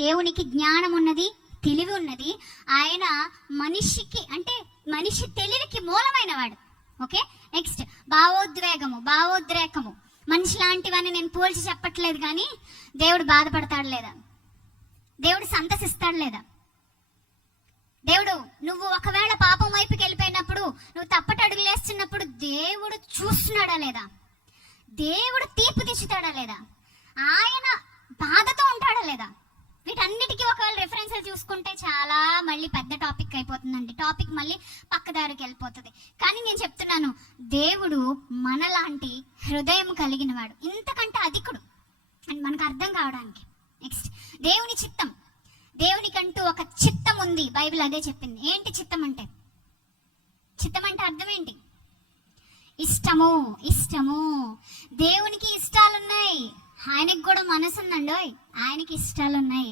దేవునికి జ్ఞానం ఉన్నది, తెలివి ఉన్నది. ఆయన మనిషి తెలివికి మూలమైన వాడు. ఓకే, నెక్స్ట్ భావోద్రేకము. మనిషి లాంటివని నేను పోల్చి చెప్పట్లేదు, కానీ దేవుడు బాధపడతాడు లేదా? దేవుడు సంతసిస్తాడు లేదా? దేవుడు నువ్వు ఒకవేళ పాపం వైపుకి వెళ్ళిపోయినప్పుడు, నువ్వు తప్పటి అడుగులేస్తున్నప్పుడు దేవుడు చూస్తున్నాడా లేదా? దేవుడు తీర్పు తెచ్చుతాడా లేదా? ఆయన బాధతో ఉంటాడా లేదా? వీటన్నిటికీ ఒకవేళ రెఫరెన్సెస్ చూసుకుంటే చాలా మళ్ళీ పెద్ద టాపిక్ అయిపోతుందండి. టాపిక్ మళ్ళీ పక్కదారికి వెళ్ళిపోతుంది. కానీ నేను చెప్తున్నాను, దేవుడు మనలాంటి హృదయం కలిగిన వాడు, ఇంతకంటే అధికుడు అని మనకు అర్థం కావడానికి. నెక్స్ట్, దేవుని చిత్తం. దేవునికంటూ ఒక చిత్తం ఉంది, బైబిల్ అదే చెప్పింది. ఏంటి చిత్తం అంటే? చిత్తం అంటే అర్థం ఏంటి? ఇష్టము. దేవునికి ఇష్టాలున్నాయి, ఆయనకి కూడా మనసు ఉందండి, ఆయనకి ఇష్టాలున్నాయి.